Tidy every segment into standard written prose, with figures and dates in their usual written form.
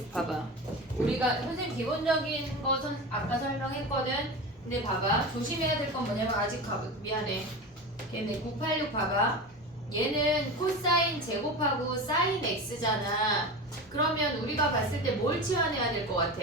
봐봐. 우리가 선생님 기본적인 것은 아까 설명했거든. 근데 봐봐. 조심해야 될 건 뭐냐면 아직 미안해. 걔네 986 봐봐. 얘는 코사인 제곱하고 사인 x잖아. 그러면 우리가 봤을 때 뭘 치환해야 될 것 같아?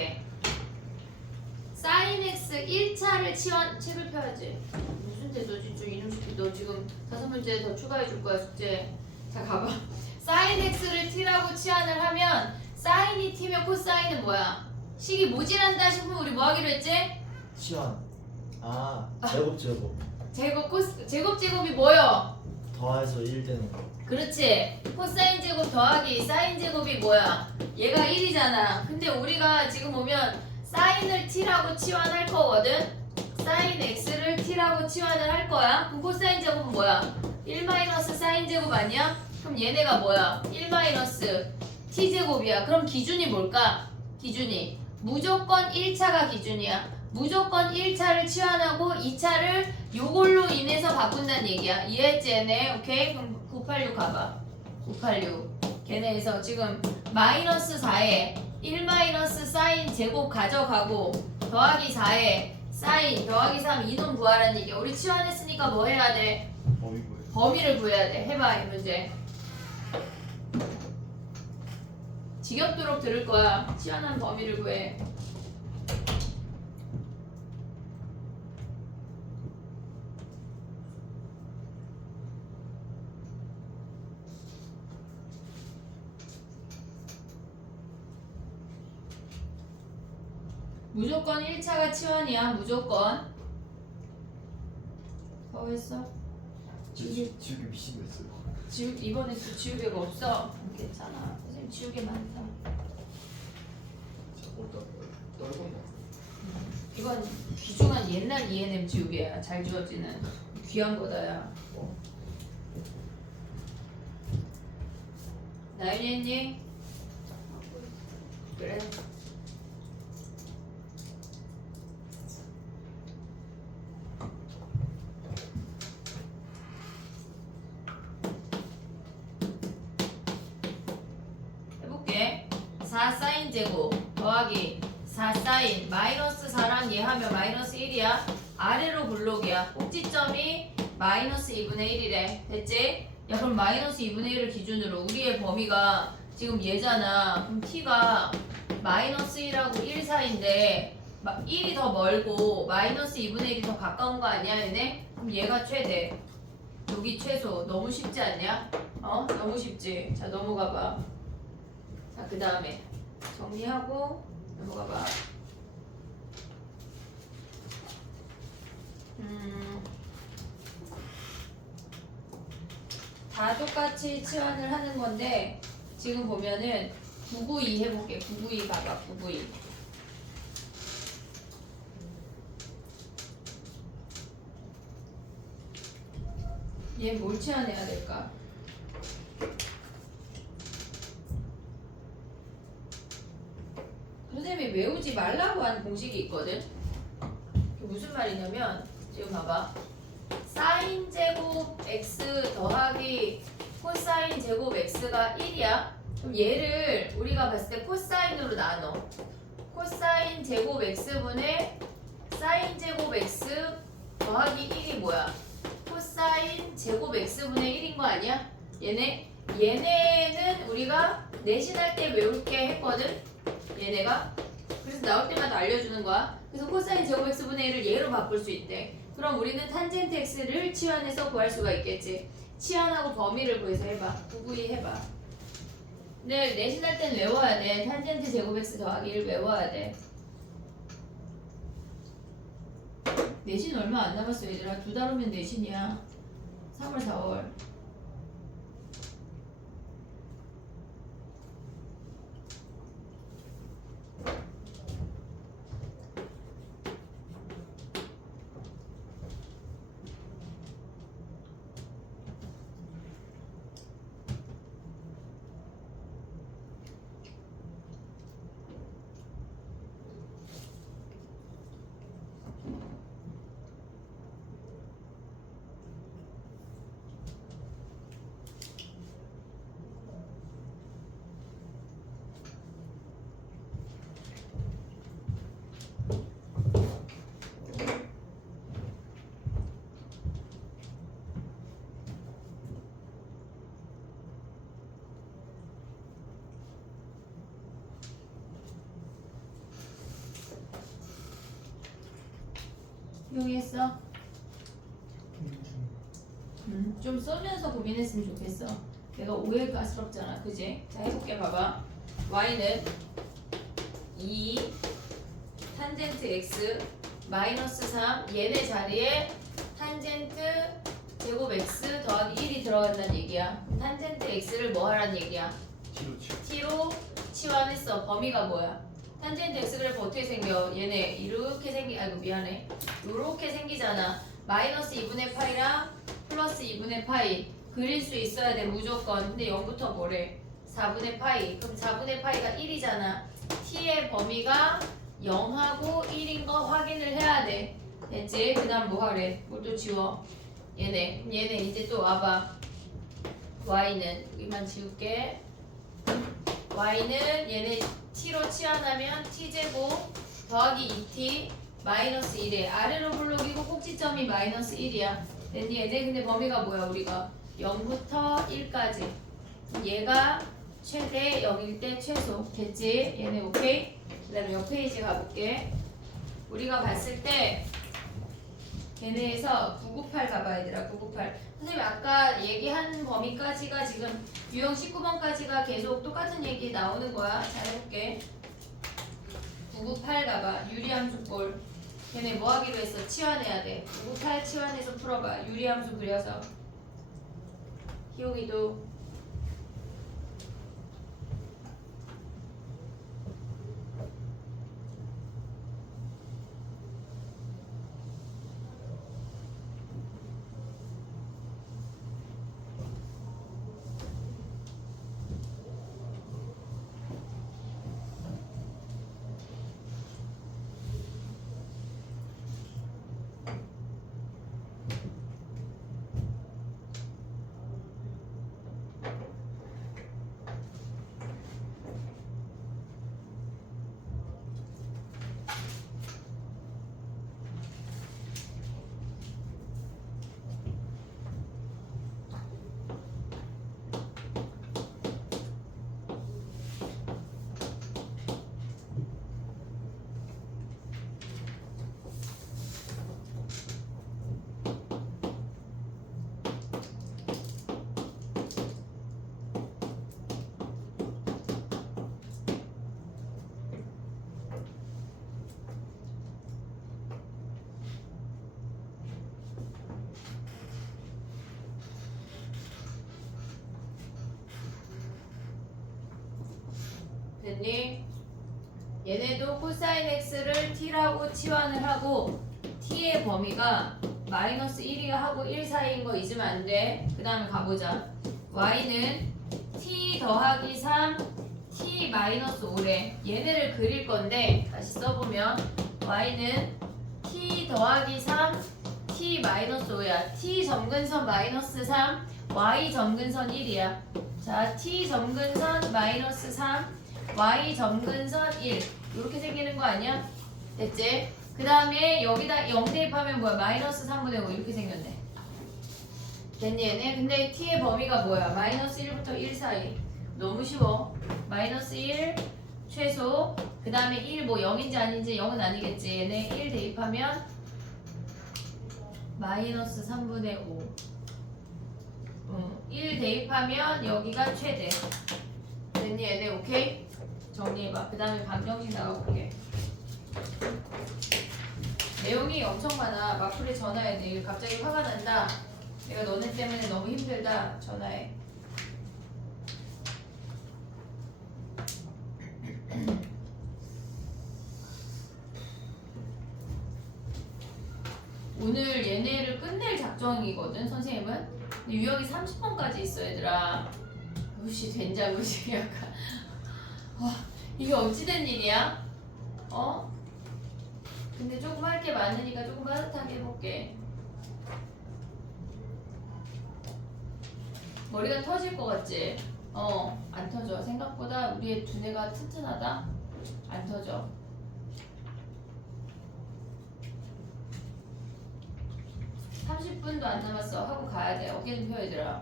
사인 x 1차를 책을 펴야지. 무슨 데 너 진짜 이놈 새끼 너 지금 5문제 더 추가해 줄 거야 숙제. 자 가봐. 사인 x를 t라고 치환을 하면 사인이 t면 코사인은 뭐야? 식이 모질한다 싶으면 우리 뭐 하기로 했지? 치환. 제곱. 제곱이 뭐요? 더해서 1 되는 거. 그렇지. 코사인 제곱 더하기 사인 제곱이 뭐야? 얘가 1이잖아. 근데 우리가 지금 보면 사인을 t라고 치환할 거거든. 사인 x를 t라고 치환을 할 거야. 그럼 코사인 제곱은 뭐야? 1 마이너스 사인 제곱 아니야? 그럼 얘네가 뭐야? 1 마이너스 t제곱이야. 그럼 기준이 뭘까? 기준이 무조건 1차가 기준이야. 무조건 1차를 치환하고 2차를 요걸로 인해서 바꾼다는 얘기야. 이해했지 얘네? 오케이? 그럼 986 가봐. 986 걔네에서 지금 마이너스 4에 1 마이너스 사인 제곱 가져가고 더하기 4에 사인 더하기 3 이놈 구하라는 얘기야. 우리 치환했으니까 뭐 해야 돼? 범위를 구해야 돼. 해봐 이 문제. 지겹도록 들을 거야. 치환한 범위를 구해. 무조건 1차가 치환이야. 무조건. 했어? 지우개 미친 거 있어요. 이번에 또 지우개가 없어. 괜찮아. 선생님 지우개 많다. 이건 귀중한 옛날 E&M 지우개야. 잘 지워지는 귀한 거다야. 나윤이 했니? 그래. 해볼게. 4 사인 제곱 더하기 4 사인 마이너스 4랑 얘 하면 마이너스 1이야. 아래로 블록이야. 꼭지점이 마이너스 2분의 1이래. 됐지? 야 그럼 마이너스 2분의 1을 기준으로 우리의 범위가 지금 얘잖아. 그럼 t가 마이너스 1하고 1 사이인데 1이 더 멀고 마이너스 2분의 1이 더 가까운 거 아니야 얘네? 그럼 얘가 최대. 여기 최소. 너무 쉽지 않냐? 너무 쉽지. 자 넘어가봐. 자 그 다음에 정리하고 넘어가봐. 다 똑같이 치환을 하는 건데 지금 보면은 992 해볼게. 992 봐봐. 992 얘 뭘 치환해야 될까? 선생님이 외우지 말라고 하는 공식이 있거든. 그게 무슨 말이냐면 지금 봐봐. 사인 제곱 x 더하기 코사인 제곱 x가 1이야. 그럼 얘를 우리가 봤을 때 코사인으로 나눠. 코사인 제곱 x분의 사인 제곱 x 더하기 1이 뭐야? 코사인 제곱 x분의 1인 거 아니야? 얘네는 우리가 내신할 때 외울게 했거든. 얘네가. 그래서 나올 때마다 알려주는 거야. 그래서 코사인 제곱 x분의 1을 얘로 바꿀 수 있대. 그럼 우리는 탄젠트 x를 치환해서 구할 수가 있겠지. 치환하고 범위를 구해서 해봐. 992 해봐. 근데 내신할 땐 외워야 돼. 탄젠트 제곱 x 더하기 1 외워야 돼. 내신 얼마 안 남았어 얘들아. 2달 후면 내신이야. 3월 4월. 이용했어? 좀 써면서 고민했으면 좋겠어. 내가 오해가스럽잖아, 그지? 자, 해볼게. 봐봐. y는 2 탄젠트 x 마이너스 3 얘네 자리에 탄젠트 제곱 x 더하기 1이 들어간다는 얘기야. 그럼 탄젠트 x를 뭐 하라는 얘기야? T로 치워. t로 치환했어. 범위가 뭐야? 탄젠트 x 그래프 어떻게 생겨? 얘네 이렇게 아이고 미안해. 이렇게 생기잖아. 마이너스 2분의 파이랑 플러스 2분의 파이 그릴 수 있어야 돼 무조건. 근데 0부터 뭐래? 4분의 파이. 그럼 4분의 파이가 1이잖아. t의 범위가 0하고 1인 거 확인을 해야 돼. 됐지? 그 다음 뭐 하래? 뭘 또 지워? 얘네 이제 또 와봐. y는 여기만 지울게. y는 얘네 t로 치환하면 t제곱 더하기 2t 마이너스 1에 아래로 블록이고 꼭지점이 마이너스 1이야. 됐니? 얘네 근데 범위가 뭐야? 우리가 0부터 1까지. 얘가 최대 0일 때 최소. 됐지? 얘네 오케이? 그 다음에 옆 페이지 가볼게. 우리가 봤을 때 걔네에서 998 가봐 얘들아. 998 선생님 아까 얘기한 범위까지가 지금 유형 19번까지가 계속 똑같은 얘기 나오는 거야. 잘 해볼게. 998 가봐. 유리함수꼴. 걔네 뭐 하기로 했어? 치환해야 돼. 998 치환해서 풀어봐. 유리함수 그려서. 희용이도 됐니? 얘네도 코사인 x를 t라고 치환을 하고 t의 범위가 마이너스 1이 하고 1 사이인 거 잊으면 안 돼. 그 다음에 가보자. y는 t 더하기 3 t 마이너스 5래. 얘네를 그릴 건데 다시 써보면 y는 t 더하기 3 t 마이너스 5야. t 점근선 마이너스 3 y 점근선 1이야. 자 t 점근선 마이너스 3 y 점근선 1 이렇게 생기는 거 아니야? 됐지? 그 다음에 여기다 0 대입하면 뭐야? 마이너스 3분의 5 이렇게 생겼네. 됐니 얘네? 근데 t의 범위가 뭐야? 마이너스 1부터 1 사이. 너무 쉬워. 마이너스 1 최소. 그 다음에 1 뭐 0인지 아닌지 0은 아니겠지. 얘네 1 대입하면 마이너스 3분의 5. 1 대입하면 여기가 최대. 됐니 얘네? 오케이? 정리해봐. 그 다음에 방정식 나가볼게. 내용이 엄청 많아. 마플에 전화해. 내일 갑자기 화가 난다. 내가 너네 때문에 너무 힘들다. 전화해. 오늘 얘네를 끝낼 작정이거든 선생님은. 근데 유형이 30번까지 있어 얘들아. 무시 된장무시 약간. 이게 어찌된 일이야? 어? 근데 조금 할 게 많으니까 조금 빠듯하게 해볼게. 머리가 터질 것 같지? 안 터져. 생각보다 우리의 두뇌가 튼튼하다? 안 터져. (30분도) 안 남았어. 하고 가야 돼. 어깨 좀 펴 얘들아.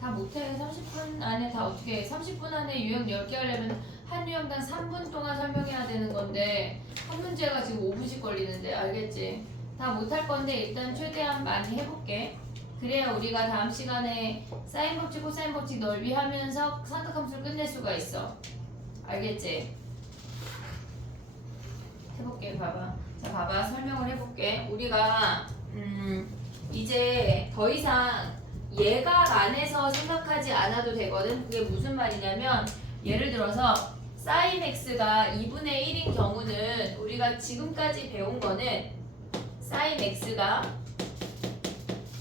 다 못해. 30분 안에 다 어떻게 해. 30분 안에 유형 10개 하려면 한 유형당 3분 동안 설명해야 되는 건데 한 문제가 지금 5분씩 걸리는데 알겠지? 다 못할 건데 일단 최대한 많이 해볼게. 그래야 우리가 다음 시간에 사인 법칙, 코사인 법칙 넓이하면서 삼각함수를 끝낼 수가 있어. 알겠지? 해볼게. 봐봐. 자, 봐봐. 설명을 해볼게. 우리가 이제 더 이상 예각 안에서 생각하지 않아도 되거든. 그게 무슨 말이냐면 예를 들어서 sin x가 2분의 1인 경우는 우리가 지금까지 배운 거는 sin x가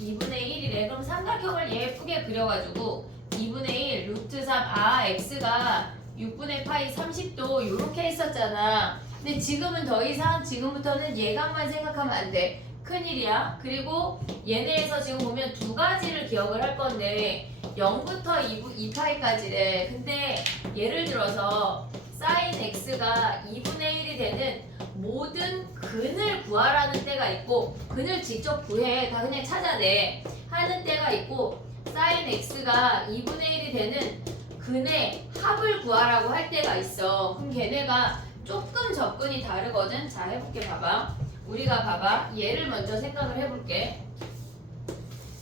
2분의 1이래. 그럼 삼각형을 예쁘게 그려가지고 2분의 1 루트 3 x가 6분의 파이 30도 요렇게 했었잖아. 근데 지금은 더 이상 지금부터는 예각만 생각하면 안 돼. 큰일이야. 그리고 얘네에서 지금 보면 두 가지를 기억을 할 건데 0부터 2파이까지래. 근데 예를 들어서 sin x가 2분의 1이 되는 모든 근을 구하라는 때가 있고 근을 직접 구해. 다 그냥 찾아내. 하는 때가 있고 sin x가 2분의 1이 되는 근의 합을 구하라고 할 때가 있어. 그럼 걔네가 조금 접근이 다르거든. 자, 해볼게. 봐봐. 우리가 봐봐. 얘를 먼저 생각을 해볼게.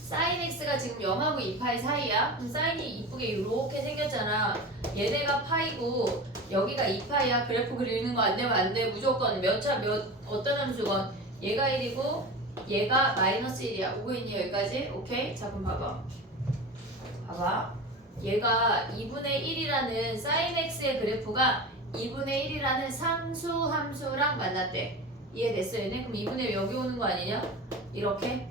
sin x가 지금 0하고 2파이 사이야. 그럼 sin이 이쁘게 이렇게 생겼잖아. 얘네가 파이고 여기가 2파이야. 그래프 그리는 거 안 되면 안 돼. 무조건 몇 차 몇 어떤 함수건 얘가 1이고 얘가 마이너스 1이야. 오고 있니 여기까지? 오케이? 자, 그럼 봐봐. 봐봐. 얘가 2분의 1이라는 sin x의 그래프가 2분의 1이라는 상수 함수랑 만났대. 이해됐어 얘네? 그럼 2분의 1 여기 오는 거 아니냐? 이렇게?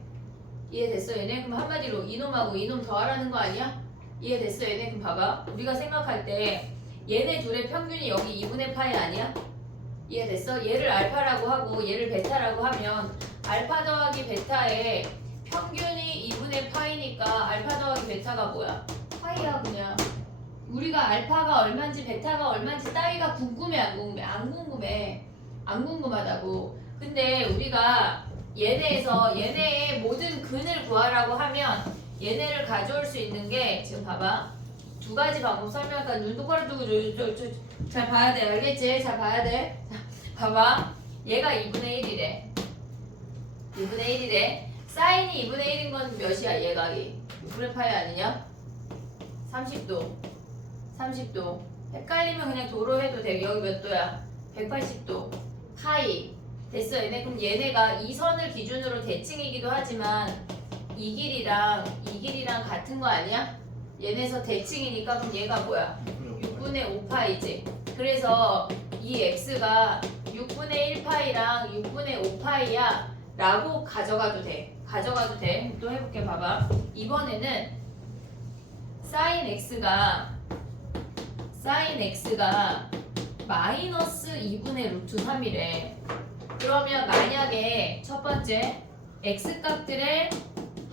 이해됐어 얘네? 그럼 한마디로 이놈하고 이놈 더하라는 거 아니야? 이해됐어 얘네? 그럼 봐봐. 우리가 생각할 때 얘네 둘의 평균이 여기 2분의 파이 아니야? 이해됐어? 얘를 알파라고 하고 얘를 베타라고 하면 알파 더하기 베타의 평균이 2분의 파이니까 알파 더하기 베타가 뭐야? 파이야 그냥. 우리가 알파가 얼마인지 베타가 얼마인지 따위가 궁금해 안 궁금해? 안 궁금해. 안 궁금하다고. 근데 우리가 얘네에서 얘네의 모든 근을 구하라고 하면 얘네를 가져올 수 있는 게 지금 봐봐. 두 가지 방법 설명할까? 눈 똑바로 뜨고 잘 봐야 돼. 알겠지? 잘 봐야 돼. 봐봐. 얘가 2분의 1이래. 2분의 1이래. 사인이 2분의 1인 건 몇이야? 얘각이 6분의 파이 아니냐? 30도. 30도. 헷갈리면 그냥 도로 해도 돼. 여기 몇 도야? 180도. 파이. 됐어 얘네. 그럼 얘네가 이 선을 기준으로 대칭이기도 하지만 이 길이랑 같은 거 아니야? 얘네에서 대칭이니까 그럼 얘가 뭐야? 6분의 5파이지. 그래서 이 x가 6분의 1파이랑 6분의 5파이야 라고 가져가도 돼. 가져가도 돼. 또 해볼게. 봐봐. 이번에는 sin x가 마이너스 2분의 루트 3이래. 그러면 만약에 첫 번째 x값들의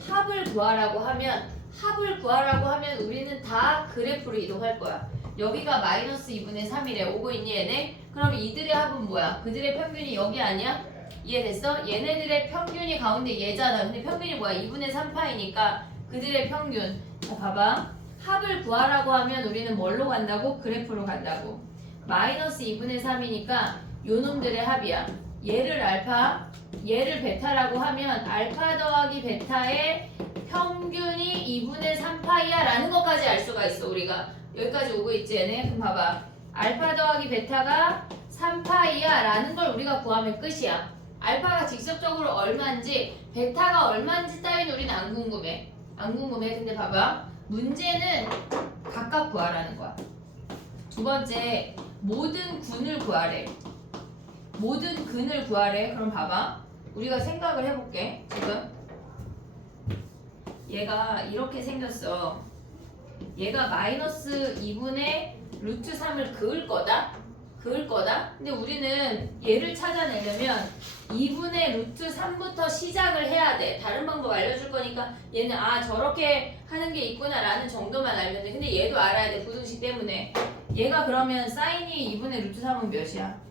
합을 구하라고 하면 우리는 다 그래프로 이동할 거야. 여기가 마이너스 2분의 3이래. 오고 있니 얘네? 그럼 이들의 합은 뭐야? 그들의 평균이 여기 아니야? 이해됐어? 얘네들의 평균이 가운데 얘잖아. 근데 평균이 뭐야? 2분의 3파이니까 그들의 평균. 자, 봐봐. 합을 구하라고 하면 우리는 뭘로 간다고? 그래프로 간다고. 마이너스 2분의 3이니까 요놈들의 합이야. 얘를 알파, 얘를 베타라고 하면 알파 더하기 베타의 평균이 2분의 3파이야 라는 것까지 알 수가 있어. 우리가 여기까지 오고 있지 얘네? 그럼 봐봐. 알파 더하기 베타가 3파이야 라는 걸 우리가 구하면 끝이야. 알파가 직접적으로 얼마인지 베타가 얼마인지 따위는 우리는 안 궁금해. 안 궁금해. 근데 봐봐. 문제는 각각 구하라는 거야. 두 번째, 모든 근을 구하래. 모든 근을 구하래. 그럼 봐봐. 우리가 생각을 해볼게. 지금 얘가 이렇게 생겼어. 얘가 마이너스 2분의 루트 3을 그을 거다. 근데 우리는 얘를 찾아내려면 2분의 루트 3부터 시작을 해야 돼. 다른 방법 알려줄 거니까 얘는 저렇게 하는 게 있구나 라는 정도만 알면 돼. 근데 얘도 알아야 돼. 부등식 때문에. 얘가 그러면 사인이 2분의 루트 3은 몇이야?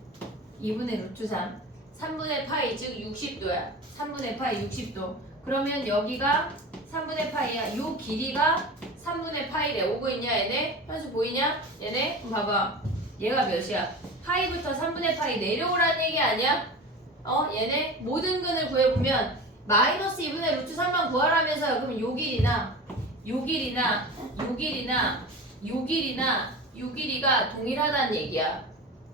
2분의 루트 3. 3분의 파이 즉 60도야. 3분의 파이 60도. 그러면 여기가 3분의 파이야. 요 길이가 3분의 파이래. 오고 있냐 얘네? 현수 보이냐? 얘네? 그럼 봐봐. 얘가 몇이야? 파이부터 3분의 파이 내려오라는 얘기 아니야? 얘네 모든 근을 구해보면 마이너스 2분의 루트 3만 구하라면서요. 그럼 요 길이나 요 길이나 요 길이나 요 길이나 요 길이가 동일하다는 얘기야.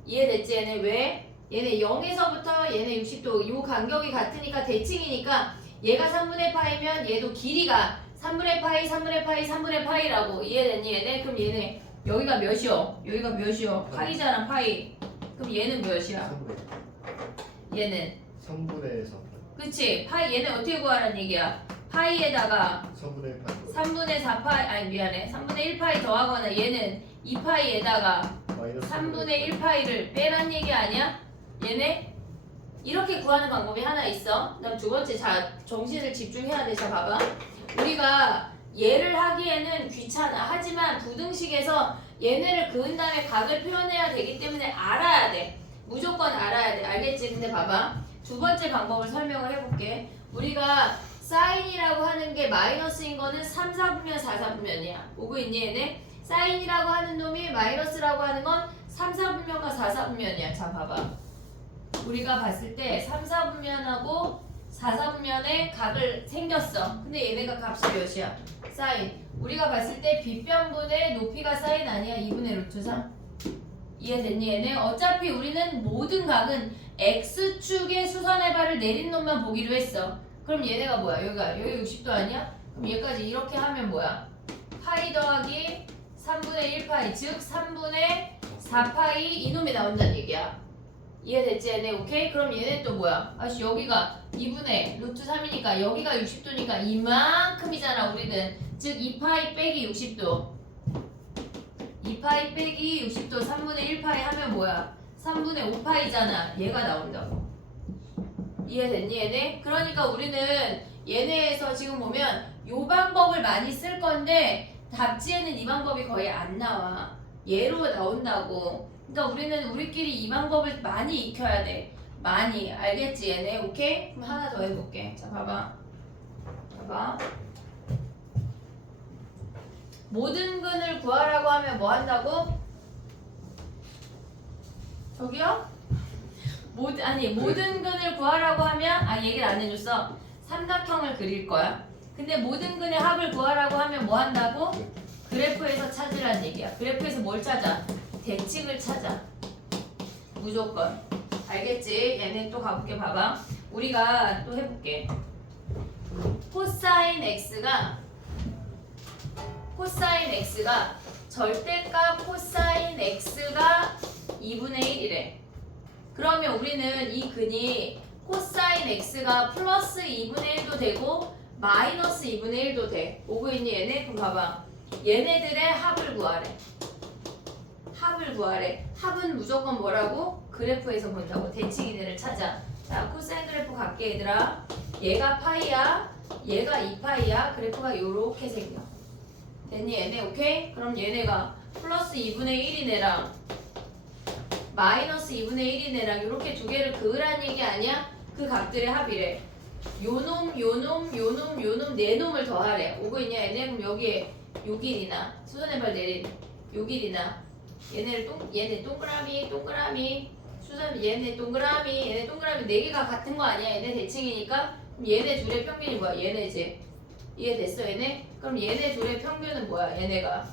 이해됐지? 얘네 왜? 얘네 0에서부터 얘네 60도 요 간격이 같으니까 대칭이니까 얘가 3분의 파이면 얘도 길이가 3분의 파이 3분의 파이 3분의 파이라고. 이해됐니 얘네? 그럼 얘네 여기가 몇이요? 여기가 몇이요? 파이잖아 파이. 그럼 얘는 몇이야? 3분의 얘는 3분의 4 그치? 파이 얘는 어떻게 구하라는 얘기야? 파이에다가 3분의 8 3분의 4파이 아니 미안해 3분의 1파이 더하거나 얘는 2파이에다가 마이너스 3분의 1파이를 빼란 얘기 아니야? 얘네 이렇게 구하는 방법이 하나 있어. 그다음 두 번째 자 정신을 집중해야 돼. 자 봐봐. 우리가 얘를 하기에는 귀찮아. 하지만 부등식에서 얘네를 그은 다음에 각을 표현해야 되기 때문에 알아야 돼. 무조건 알아야 돼. 알겠지? 근데 봐봐. 두 번째 방법을 설명을 해볼게. 우리가 사인이라고 하는 게 마이너스인 거는 3, 4분면, 4, 4분면이야. 오고 있니 얘네? 사인이라고 하는 놈이 마이너스라고 하는 건 3, 4분면과 4, 4분면이야. 자 봐봐. 우리가 봤을 때 3, 4분면하고 4, 4분면에 각을 생겼어. 근데 얘네가 값이 몇이야? 사인. 우리가 봤을 때 빗변분의 높이가 사인 아니야? 2분의 루트 3. 이해됐니 얘네? 어차피 우리는 모든 각은 X축의 수선의 발을 내린 놈만 보기로 했어. 그럼 얘네가 뭐야? 여기 60도 아니야? 그럼 얘까지 이렇게 하면 뭐야? 파이 더하기 3분의 1파이 즉 3분의 4파이 이놈이 나온다는 얘기야. 이해됐지 얘네? 오케이? 그럼 얘네 또 뭐야? 아씨 여기가 2분의 루트 3이니까 여기가 60도니까 이만큼이잖아 우리는. 즉 2파이 빼기 60도 2파이 빼기 60도 3분의 1파이 하면 뭐야? 3분의 5파이잖아. 얘가 나온다고. 이해됐니 얘네? 그러니까 우리는 얘네에서 지금 보면 요 방법을 많이 쓸 건데 답지에는 이 방법이 거의 안 나와. 얘로 나온다고. 그러니까 우리는 우리끼리 이 방법을 많이 익혀야 돼. 많이. 알겠지 얘네? 오케이? 그럼 하나 더 해볼게. 자 봐봐. 봐봐. 모든 근을 구하라고 하면 뭐 한다고? 저기요? 모든 근을 구하라고 하면 얘기를 안 해줬어. 삼각형을 그릴 거야. 근데 모든 근의 합을 구하라고 하면 뭐 한다고? 그래프에서 찾으란 얘기야. 그래프에서 뭘 찾아? 대칭을 찾아. 무조건. 알겠지? 얘네 또 가볼게. 봐봐. 우리가 또 해볼게. 코사인 x가 절대값 코사인 x가 2분의 1이래. 그러면 우리는 이 근이 코사인 x가 플러스 2분의 1도 되고 마이너스 2분의 1도 돼. 오고 있니 얘네? 그럼 봐봐. 얘네들의 합을 구하래. 합은 무조건 뭐라고? 그래프에서 본다고. 대칭이네를 찾아. 자, 코사인 그래프 갈게 얘들아. 얘가 파이야. 얘가 2파이야. 그래프가 요렇게 생겨. 됐니 얘네? 오케이? 그럼 얘네가 플러스 2분의 1이네랑 마이너스 2분의 1이네랑 이렇게 두 개를 그으란 얘기 아니야? 그 각들의 합이래. 요놈 네 놈을 더하래. 오고 있냐 얘네? 그럼 여기에 요 길이나 수선의 발 내린 요 길이나 얘네 동그라미 수선 얘네 동그라미 네 개가 같은 거 아니야? 얘네 대칭이니까. 그럼 얘네 둘의 평균이 뭐야? 얘네지. 이해됐어 얘네? 그럼 얘네 둘의 평균은 뭐야? 얘네가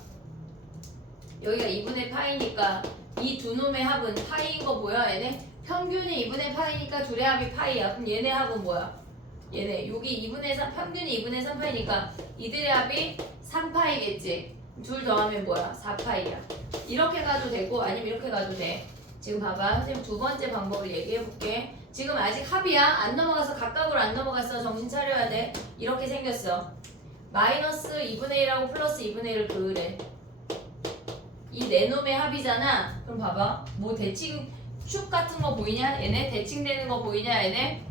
여기가 2분의 파이니까 이 두 놈의 합은 파이인 거 보여 얘네? 평균이 2분의 파이니까 둘의 합이 파이야. 그럼 얘네 합은 뭐야? 얘네 여기 2분의 3 평균이 2분의 3파이니까 이들의 합이 3파이겠지. 둘 더하면 뭐야? 4파이야. 이렇게 가도 되고 아니면 이렇게 가도 돼. 지금 봐봐. 선생님 두 번째 방법을 얘기해 볼게. 지금 아직 합이야. 안 넘어가서 각각으로 안 넘어갔어. 정신 차려야 돼. 이렇게 생겼어. 마이너스 2분의 1하고 플러스 2분의 1을 그으래. 이 네 놈의 합이잖아. 그럼 봐봐. 뭐 대칭 축 같은 거 보이냐? 얘네 대칭되는 거 보이냐? 얘네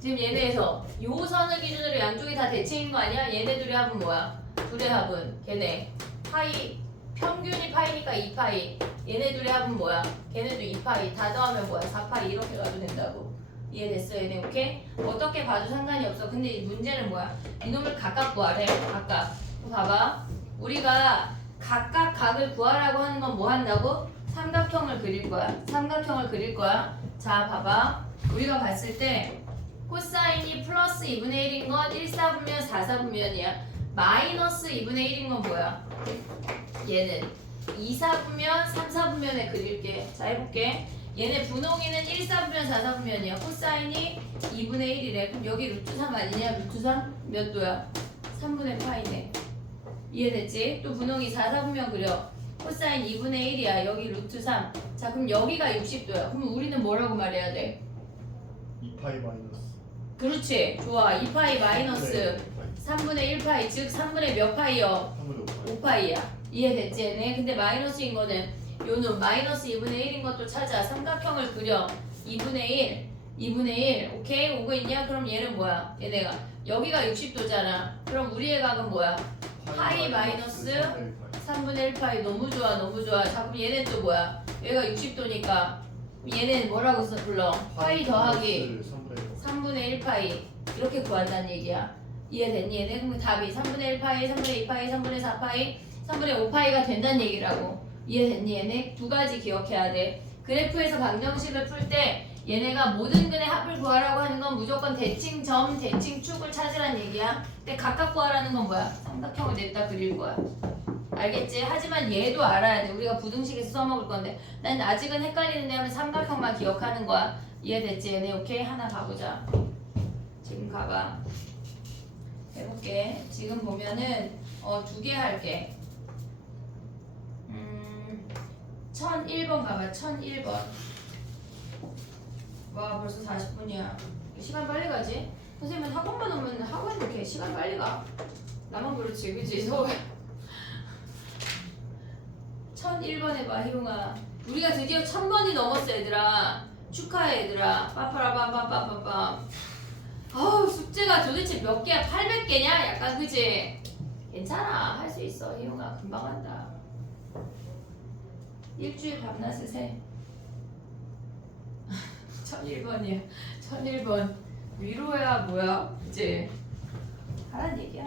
지금 얘네에서 요 선을 기준으로 양쪽이 다 대칭인 거 아니야? 얘네 둘의 합은 뭐야? 둘의 합은 걔네 파이 평균이 파이니까 2파이. 얘네 둘의 합은 뭐야? 걔네도 2파이. 다 더하면 뭐야? 4파이. 이렇게 가도 된다고. 이해됐어 얘네? 오케이? 어떻게 봐도 상관이 없어. 근데 이 문제는 뭐야? 이놈을 각각 구하래. 각각. 봐봐. 우리가 각각 각을 구하라고 하는 건 뭐 한다고? 삼각형을 그릴 거야. 삼각형을 그릴 거야. 자, 봐봐. 우리가 봤을 때 코사인이 플러스 2분의 1인 건 1사분면 4사분면이야. 마이너스 2분의 1인 건 뭐야? 얘는 2사분면 3사분면에 그릴게. 자, 해볼게. 얘네 분홍이는 1사분면 4사분면이야. 코사인이 2분의 1이래. 그럼 여기 루트 3 아니냐? 루트 3? 몇 도야? 3분의 파이네. 이해됐지? 또 분홍이 4사분면 그려. 코사인 2분의 1이야. 여기 루트 3. 자, 그럼 여기가 60도야. 그럼 우리는 뭐라고 말해야 돼? 2파이 마이너스. 그렇지. 좋아. 2파이 마이너스 3분의 1파이. 즉 3분의 몇 파이요? 3분의 5파이. 5파이야. 이해됐지? 얘네? 근데 마이너스인 거는 요는 마이너스 2분의 1인 것도 찾아. 삼각형을 그려. 2분의 1. 2분의 1. 오케이? 오고 있냐? 그럼 얘는 뭐야? 얘네가. 여기가 60도잖아. 그럼 우리의 각은 뭐야? 파이 마이너스 3분의 1파이. 너무 좋아. 너무 좋아. 자, 그럼 얘는 또 뭐야? 얘가 60도니까 얘는 뭐라고 불러? 파이 더하기 3분의 1파이. 이렇게 구한다는 얘기야. 이해됐니? 얘네? 그럼 답이 3분의 1파이, 3분의 2파이, 3분의 4파이, 3분의 5파이가 된다는 얘기라고. 이해됐니? 얘네? 두 가지 기억해야 돼. 그래프에서 방정식을 풀 때 얘네가 모든 근의 합을 구하라고 하는 건 무조건 대칭 점, 대칭 축을 찾으란 얘기야. 근데 각각 구하라는 건 뭐야? 삼각형을 냈다 그릴 거야. 알겠지? 하지만 얘도 알아야 돼. 우리가 부등식에서 써먹을 건데 난 아직은 헷갈리는데 하면 삼각형만 기억하는 거야. 이해됐지? 얘네 오케이? 하나 가보자. 지금 가봐. 해볼게. 지금 보면은 두 개 할게. 1001번 가봐. 1001번. 와, 벌써 40분이야. 시간 빨리 가지? 선생님은 학원만 오면 학원 이렇게 시간 빨리 가. 나만 그렇지, 그치? 서울. 1001번 해봐, 희웅아. 우리가 드디어 1000번이 넘었어, 얘들아. 축하해, 얘들아. 빠빠라빠빠빠빠빠. 아우, 숙제가 도대체 몇 개야? 800개냐? 약간, 그치? 괜찮아. 할 수 있어, 희웅아. 금방 한다. 일주일 밤낮을 새. 1001번이야. 1001번. 위로야, 뭐야? 그치? 하란 얘기야.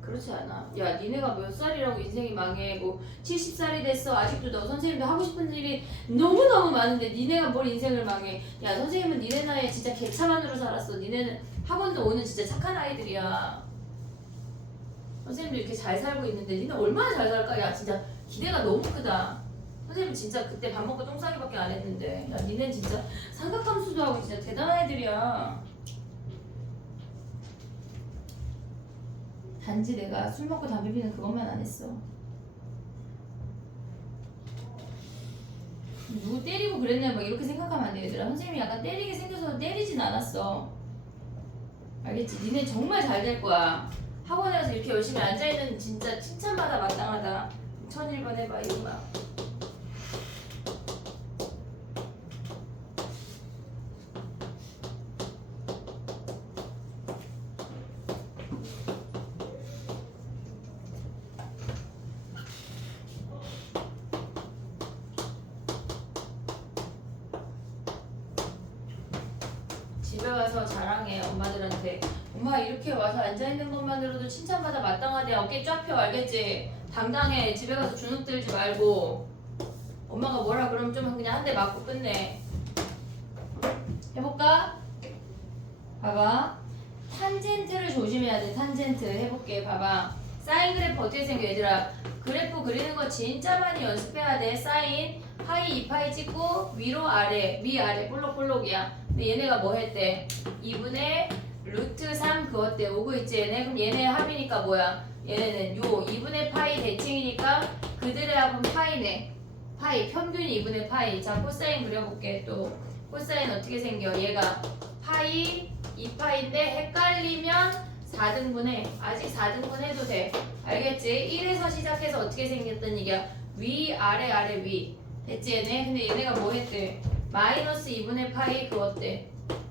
그렇지 않아. 야, 니네가 몇 살이라고 인생이 망해. 뭐 70살이 됐어. 아직도 너 선생님도 하고 싶은 일이 너무너무 많은데 니네가 뭘 인생을 망해. 야, 선생님은 니네 나이에 진짜 개차반으로 살았어. 니네는 학원도 오는 진짜 착한 아이들이야. 선생님도 이렇게 잘 살고 있는데 니네 얼마나 잘 살까? 야, 진짜 기대가 너무 크다. 선생님 진짜 그때 밥 먹고 똥 싸기밖에 안 했는데 야, 니네 진짜 삼각함수도 하고 진짜 대단한 애들이야. 단지 내가 술 먹고 담배 피는 그것만 안 했어. 누구 때리고 그랬냐 막 이렇게 생각하면 안 돼. 얘들아, 선생님이 약간 때리게 생겨서 때리진 않았어. 알겠지? 니네 정말 잘 될 거야. 학원에 가서 이렇게 열심히 앉아있는 진짜 칭찬받아 마땅하다. 1001번 해봐. 이거 봐. 집에 와서 자랑해 엄마들한테. 엄마 이렇게 와서 앉아있는 것만으로도 칭찬받아 마땅하대. 어깨 쫙 펴. 알겠지? 당당해. 집에 가서 주눅 들지 말고. 엄마가 뭐라 그러면 좀 그냥 한 대 맞고 끝내. 해볼까? 봐봐. 탄젠트를 조심해야 돼. 탄젠트 해볼게. 봐봐. 사인 그래프 어떻게 생겨 얘들아? 그래프 그리는 거 진짜 많이 연습해야 돼. 사인 파이 2파이 찍고 위로 아래 위아래 볼록볼록이야. 근데 얘네가 뭐 했대? 2분의 루트 3 그것 때 오고 있지 얘네? 그럼 얘네 합이니까 뭐야? 얘네는 요 2분의 파이 대칭이니까 그들의 합은 파이네. 파이 평균이 2분의 파이. 자, 코사인 그려볼게. 또 코사인 어떻게 생겨? 얘가 파이 2파이인데 헷갈리면 4등분해. 아직 4등분 해도 돼. 알겠지? 1에서 시작해서 어떻게 생겼던 얘기야? 위 아래 아래 위. 됐지 얘네? 근데 얘네가 뭐 했대? 마이너스 2분의 파이 그거 어때?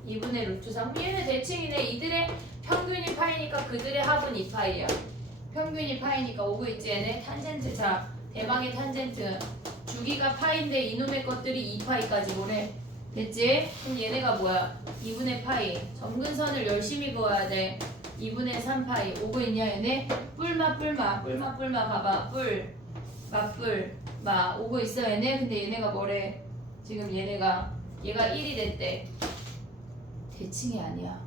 2분의 루트 3. 얘네 대칭이네. 이들의 평균이 파이니까 그들의 합은 2파이야. 평균이 파이니까 오고 있지 얘네? 탄젠트. 자, 대방의 탄젠트. 주기가 파인데 이놈의 것들이 2파이까지 오래. 됐지? 그럼 얘네가 뭐야? 2분의 파이. 점근선을 열심히 그어야 돼. 2분의 3파이 오고 있냐 얘네? 뿔마 봐봐 뿔마 오고 있어 얘네. 근데 얘네가 뭐래? 지금 얘가 1이 됐대. 대칭이 아니야.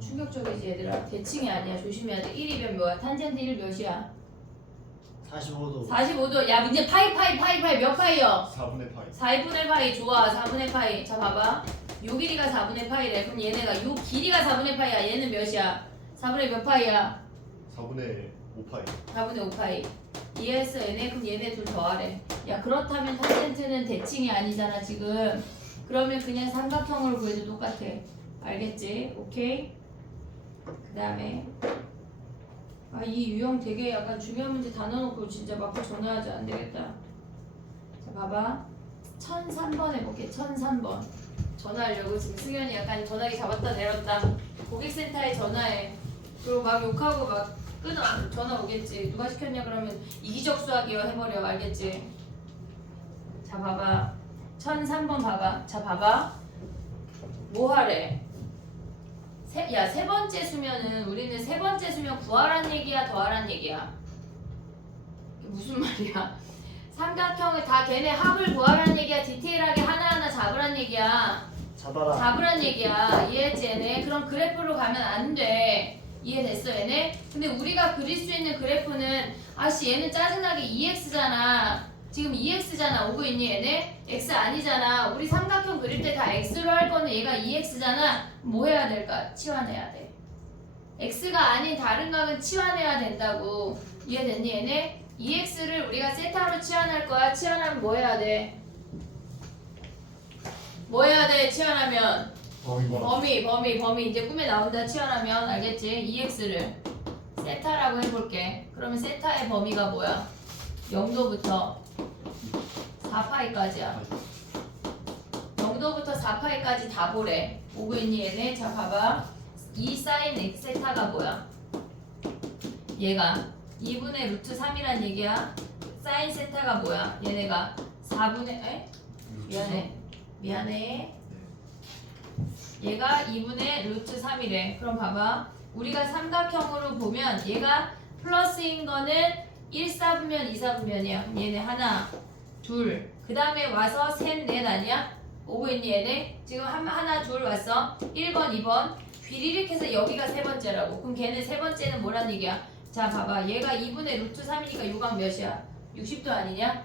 충격적이지 얘들아. 대칭이 아니야. 조심해야 돼. 1이면 뭐야? 탄젠트 1 몇이야? 45도. 45도. 야 문제 파이 몇 파이요? 4분의 파이. 4분의 파이. 좋아. 4분의 파이. 자 봐봐. 요 길이가 4분의 파이래. 그럼 얘네가 요 길이가 4분의 파이야. 얘는 몇이야? 4분의 몇 파이야? 4분의 5파이. 4분의 5파이. 이해했어 얘네? 그럼 얘네 둘 더하래. 야 그렇다면 탄젠트는 대칭이 아니잖아 지금. 그러면 그냥 삼각형으로 구해도 똑같아. 알겠지? 오케이? 그 다음에 이 유형 되게 약간 중요한 문제 다 넣어놓고 진짜 막 전화하지 안되겠다. 자 봐봐. 1003번 해볼게. 1003번 전화하려고 지금 승현이 약간 전화기 잡았다 내렸다. 고객센터에 전화해. 그리고 막 욕하고 막 끊어. 전화 오겠지. 누가 시켰냐 그러면 이기적 수학이요 해버려. 알겠지? 자 봐봐. 1003번 봐봐. 자 봐봐. 뭐 하래? 세 번째 수면은 우리는 세 번째 수면 구하란 얘기야 더하란 얘기야? 이게 무슨 말이야? 삼각형을 다 걔네 합을 구하란 얘기야 디테일하게 하나하나 잡으란 얘기야? 잡아라. 잡으란 얘기야. 이해했지 얘네? 그럼 그래프로 가면 안 돼. 이해됐어 얘네? 근데 우리가 그릴 수 있는 그래프는 아씨 얘는 짜증나게 2x잖아. 지금 2x잖아. 오고 있니 얘네? x 아니잖아. 우리 삼각형 그릴 때 다 x로 할 거는 얘가 2x잖아. 뭐 해야 될까? 치환해야 돼. x가 아닌 다른 각은 치환해야 된다고. 이해됐니 얘네? 2x를 우리가 세타로 치환할 거야. 치환하면 뭐 해야 돼? 뭐 해야 돼? 치환하면 범위 이제 꿈에 나온다. 치환하면 알겠지? 2x를 세타라고 해볼게. 그러면 세타의 범위가 뭐야? 0도부터 4파이까지야. 0도부터 4파이까지 다 보래. 오고 있니 얘네? 자 봐봐. 2 사인 x 세타가 뭐야? 얘가 2분의 루트 3이란 얘기야. 사인 세타가 뭐야? 얘네가 4분의 미안해. 얘가 2분의 루트 3이래. 그럼 봐봐. 우리가 삼각형으로 보면 얘가 플러스인 거는 1, 4분면, 2, 4분면이야. 얘네 하나, 둘. 그 다음에 와서 셋, 넷 아니야? 오고 있니 얘네? 지금 하나, 둘 왔어. 1번, 2번. 비리릭 해서 여기가 세 번째라고. 그럼 걔네 세 번째는 뭐란 얘기야? 자 봐봐. 얘가 2분의 루트 3이니까 요각 몇이야? 60도 아니냐?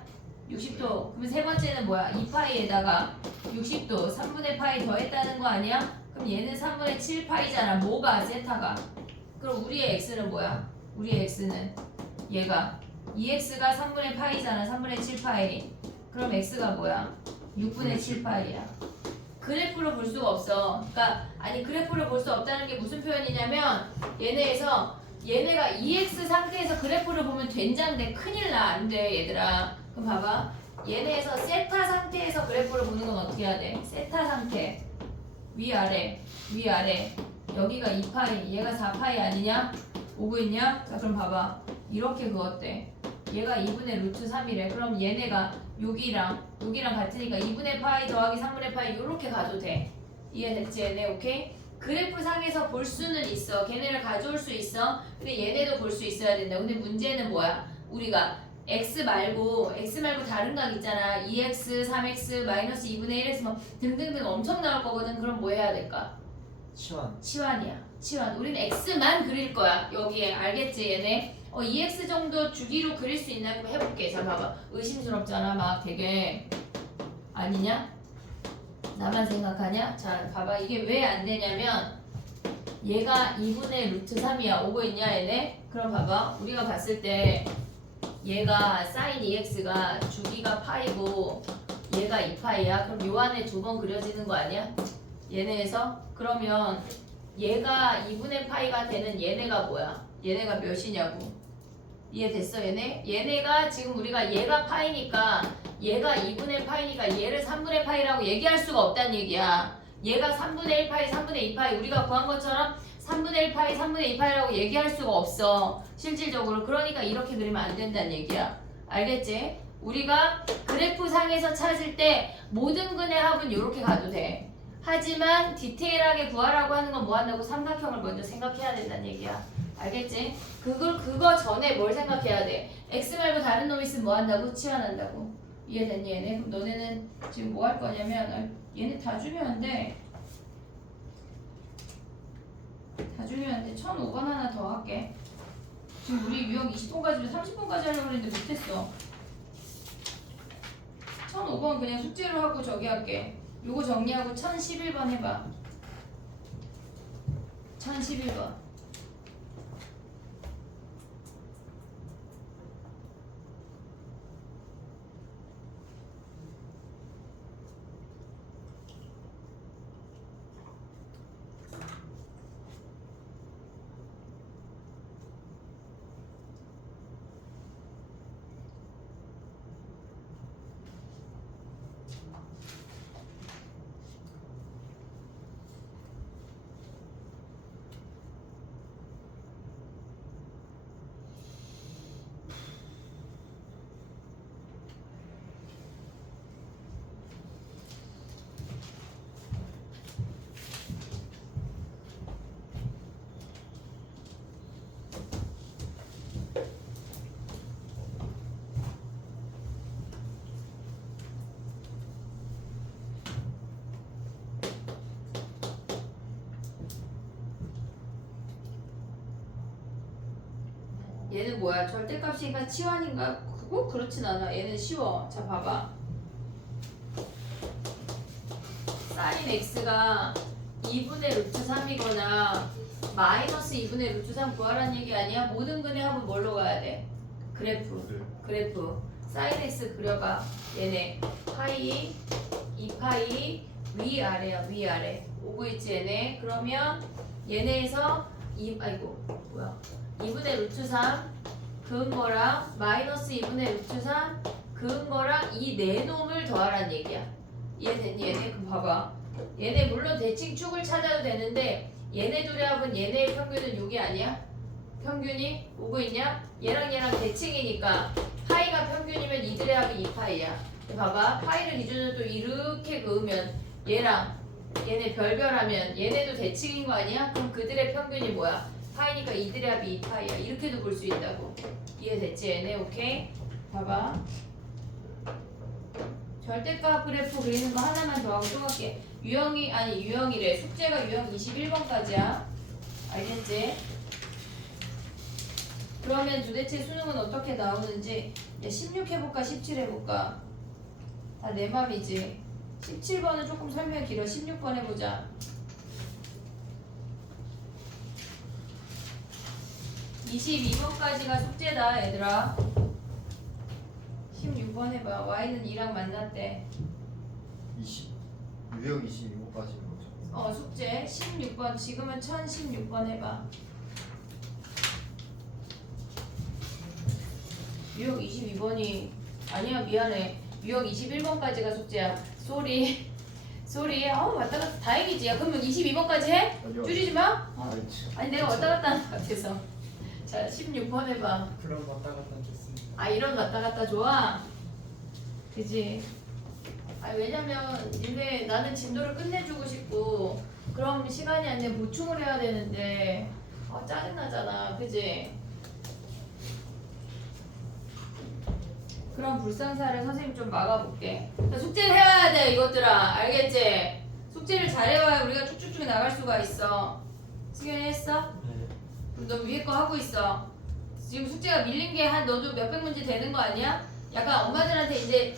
60도. 그럼 세 번째는 뭐야? 2파이에다가 60도 3분의 파이 더했다는 거 아니야? 그럼 얘는 3분의 7파이잖아. 뭐가? 세타가. 그럼 우리의 x는 뭐야? 우리의 x는 얘가 2x가 3분의 파이잖아. 3분의 7파이. 그럼 x가 뭐야? 6분의 7파이야. 그래프로 볼 수가 없어. 그러니까 아니 그래프로 볼 수 없다는 게 무슨 표현이냐면 얘네가 2x 상태에서 그래프를 보면 된장돼. 큰일 나. 안 돼 얘들아. 그럼 봐봐. 얘네에서 세타 상태에서 그래프를 보는 건 어떻게 해야 돼? 세타 상태 위아래 여기가 2파이 얘가 4파이 아니냐? 오고 있냐? 자 그럼 봐봐. 이렇게 그었대. 얘가 2분의 루트 3이래. 그럼 얘네가 여기랑 같으니까 2분의 파이 더하기 3분의 파이 요렇게 가도 돼. 이해됐지 얘네? 오케이? 그래프 상에서 볼 수는 있어. 걔네를 가져올 수 있어. 근데 얘네도 볼 수 있어야 된다. 근데 문제는 뭐야? 우리가 x 말고 다른 각 있잖아. 2x, 3x, 마이너스 2분의 1x 뭐 등등등 엄청 나올 거거든. 그럼 뭐 해야 될까? 치환이야. 치환. 우리는 x만 그릴 거야. 여기에. 알겠지 얘네? 2x 정도 주기로 그릴 수 있나? 그럼 해볼게. 자 봐봐. 의심스럽잖아. 막 되게. 아니냐? 나만 생각하냐? 자 봐봐. 이게 왜 안 되냐면 얘가 2분의 루트 3이야. 오고 있냐 얘네? 그럼 봐봐. 우리가 봤을 때 얘가 sin 2x가 주기가 파이고 얘가 2파이야. 그럼 요 안에 두 번 그려지는 거 아니야? 얘네에서? 그러면 얘가 2분의 파이가 되는 얘네가 뭐야? 얘네가 몇이냐고. 이해됐어 얘네? 얘네가 지금 우리가 얘가 파이니까 얘가 2분의 파이니까 얘를 3분의 파이라고 얘기할 수가 없다는 얘기야. 얘가 3분의 1파이, 3분의 2파이 우리가 구한 것처럼 3분의 1파이, 3분의 2파이라고 얘기할 수가 없어. 실질적으로. 그러니까 이렇게 그리면 안 된다는 얘기야. 알겠지? 우리가 그래프 상에서 찾을 때 모든 근의 합은 이렇게 가도 돼. 하지만 디테일하게 구하라고 하는 건 뭐 한다고? 삼각형을 먼저 생각해야 된다는 얘기야. 알겠지? 그거 전에 뭘 생각해야 돼? x 말고 다른 놈 있으면 뭐 한다고? 치환한다고. 이해됐니 얘네? 그럼 너네는 지금 뭐 할 거냐면 얘네 다 중요한데 다 중요한데 1005번 하나 더 할게. 지금 우리 유형 20분까지 30분까지 하려고 했는데 못했어. 1005번 그냥 숙제로 하고 저기 할게. 요거 정리하고 1011번 해봐. 1011번. 얘는 뭐야? 절대값이니까 치환인가? 꼭 그렇진 않아. 얘는 쉬워. 자 봐봐. sin x가 2분의 루트 3이거나 마이너스 2분의 루트 3 구하라는 얘기 아니야? 모든 근의 합은 뭘로 가야 돼? 그래프. sin x 그려봐. 얘네 파이 2파이 위아래야. 위아래 오고 있지 얘네. 그러면 얘네에서 2분의 루트 3 그은 거랑 마이너스 2분의 루트 3 그은 거랑 이 네 놈을 더하라는 얘기야. 이해됐니 얘네? 그럼 봐봐. 얘네 물론 대칭축을 찾아도 되는데 얘네 둘의 합은 얘네의 평균은 요게 아니야? 평균이 오고 있냐? 얘랑 대칭이니까 파이가 평균이면 이들의 합이 2파이야. 봐봐. 파이를 기준으로 또 이렇게 그으면 얘랑 얘네 별별하면 얘네도 대칭인 거 아니야? 그럼 그들의 평균이 뭐야? 파이니까 이들의 합이 2파이야. 이렇게도 볼 수 있다고. 이해됐지 얘네? 오케이? 봐봐. 절대값 그래프 그리는 거 하나만 더 하고 또 할게. 유형이래. 숙제가 유형 21번까지야. 알겠지? 그러면 도대체 수능은 어떻게 나오는지 16 해볼까 17 해볼까? 다 내 맘이지. 17번은 조금 설명이 길어. 16번 해보자. 22번까지가 숙제다 얘들아. 16번 해봐. y는 2랑 만났대. 유형 22번까지는 거죠. 숙제 16번. 지금은 1016번 해봐. 유형 22번이 아니야 미안해. 유형 21번까지가 숙제야. 쏘리. 왔다 갔다 다행이지. 야 그러면 22번까지 해? 아니요. 줄이지 마. 아니, 내가 왔다 갔다 하는 것 같아서. 자 16번 해봐. 그럼 왔다 갔다 좋습니다. 이런 왔다 갔다 좋아? 그지? 왜냐면 근데 나는 진도를 끝내주고 싶고 그럼 시간이 안 되면 보충을 해야 되는데 짜증나잖아. 그지? 그런 불상사를 선생님 좀 막아볼게. 숙제를 해와야 돼 이것들아. 알겠지? 숙제를 잘해와야 우리가 쭉쭉쭉 나갈 수가 있어. 승현이 했어? 네. 그럼 너 위에 거 하고 있어. 지금 숙제가 밀린 게 한 너도 몇백 문제 되는 거 아니야? 약간 엄마들한테 이제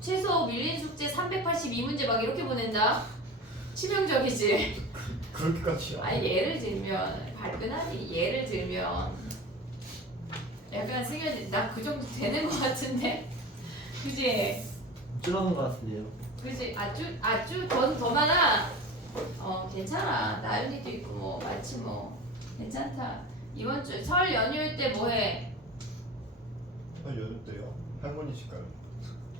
최소 밀린 숙제 382문제 막 이렇게 보낸다? 치명적이지? 그렇게까지야. 예를 들면 발끈하니 예를 들면 약간 승현이 나 그 정도 되는 거 같은데? 그지? 줄어든 것 같은데요. 그지? 아주 더 많아. 괜찮아. 나윤이도 있고 뭐 마치 뭐 괜찮다. 이번 주 설 연휴 때 뭐해? 연휴 때요? 할머니 집 가요.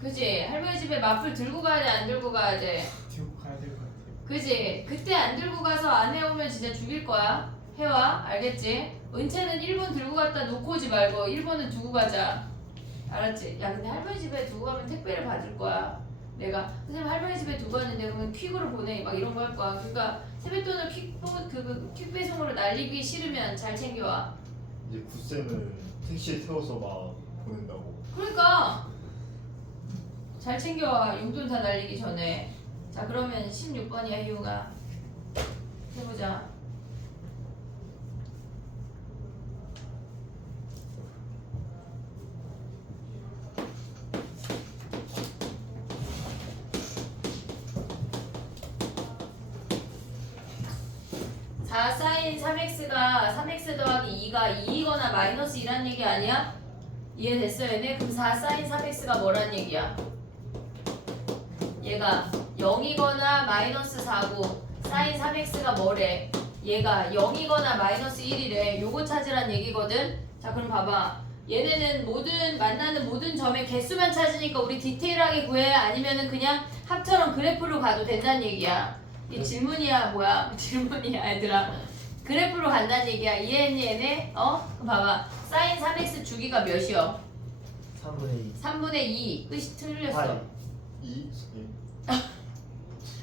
그지? 할머니 집에 마플 들고 가야 돼? 안 들고 가야 돼? 들고 가야 될 것 같아요. 그지? 그때 안 들고 가서 안 해오면 진짜 죽일 거야. 해와. 알겠지? 은채는 1번 들고 갔다 놓고 오지 말고 1번은 두고 가자. 알았지? 야 근데 할머니 집에 두고 가면 택배를 받을 거야. 내가 선생님 할머니 집에 두고 왔는데 그러면 퀵으로 보내 막 이런 거 할 거야. 그러니까 세뱃돈을 퀵 배송으로 날리기 싫으면 잘 챙겨와. 이제 구쌤은 택시에 태워서 막 보낸다고. 그러니까 잘 챙겨와. 용돈 다 날리기 전에. 자 그러면 16번이야 희웅아. 해보자. 사인 3x가 3x 더하기 2가 2이거나 마이너스 2란 얘기 아니야? 이해됐어 얘네? 그럼 4 사인 3x가 뭐란 얘기야? 얘가 0이거나 마이너스 4고 사인 3x가 뭐래? 얘가 0이거나 마이너스 1이래. 요거 찾으란 얘기거든? 자 그럼 봐봐. 얘네는 만나는 모든 점의 개수만 찾으니까 우리 디테일하게 구해? 아니면은 그냥 합처럼 그래프로 가도 된다는 얘기야. 이 질문이야 뭐야? 질문이야 얘들아. 그래프로 간다는 얘기야. 이해했니 얘네? 그럼 봐봐. 사인 3x 주기가 몇이요? 3분의 2. 3분의 2. 끝이 틀렸어. 2?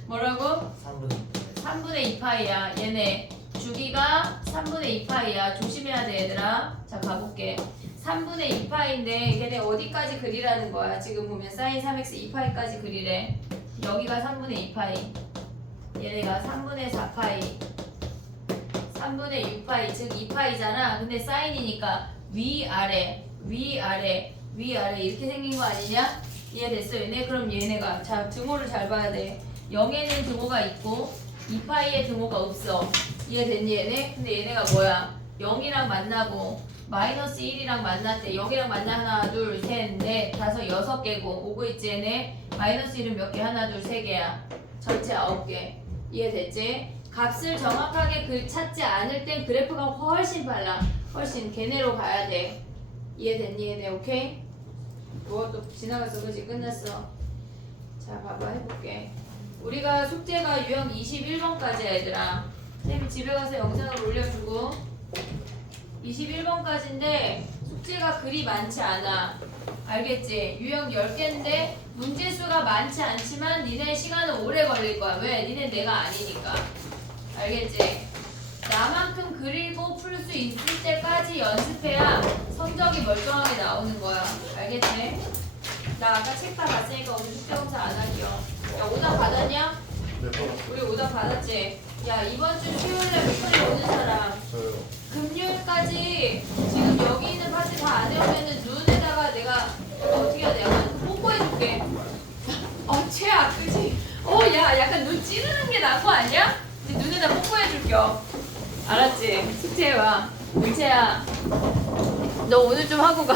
뭐라고? 3분의 2. 3분의 2파이야. 얘네 주기가 3분의 2파이야. 조심해야 돼 얘들아. 자 가볼게. 3분의 2파인데 걔네 어디까지 그리라는 거야? 지금 보면 사인 3x 2파이까지 그리래. 여기가 3분의 2파이. 얘네가 3분의 4파이. 3분의 6파이 즉 2파이잖아. 근데 사인이니까 위아래 위아래 위아래 이렇게 생긴 거 아니냐? 이해됐어 얘네? 그럼 얘네가 자 등호를 잘 봐야 돼. 0에는 등호가 있고 2파이에 등호가 없어. 이해됐니 얘네? 근데 얘네가 뭐야? 0이랑 만나고 마이너스 1이랑 만났대. 0이랑 만나 하나 둘 셋 넷 다섯 6개고 오고 있지 얘네? 마이너스 1은 몇 개? 하나 둘 세 개야. 전체 9개. 이해됐지? 값을 정확하게 찾지 않을 땐 그래프가 훨씬 빨라. 훨씬 걔네로 가야 돼. 이해됐니 얘네? 오케이? 그것도 지나갔어 그치? 끝났어. 자 봐봐 해볼게. 우리가 숙제가 유형 21번까지야 얘들아. 선생님이 집에 가서 영상을 올려주고 21번까지인데 숙제가 그리 많지 않아. 알겠지? 유형 10개인데 문제수가 많지 않지만 니네 시간은 오래 걸릴 거야. 왜? 니네 내가 아니니까. 알겠지? 나만큼 그리고 풀 수 있을 때까지 연습해야 성적이 멀쩡하게 나오는 거야. 알겠지? 나 아까 책 다 봤으니까 오늘 숙제 검사 안 할게요. 야 오답 받았냐? 네, 받았어요. 우리 오답 받았지? 야 이번 주 수요일에 목소리 오는 사람 저요. 금요일까지 지금 여기 있는 파트 다 안 해오면은 눈에다가 내가 어떻게 해야 돼? 약간 뽀뽀해줄게. 최악 그치? 야 약간 눈 찌르는 게 나은 거 아니야? 이제 눈에다 뽀뽀해줄게요. 알았지? 숙제해와. 은채야 너 오늘 좀 하고 가.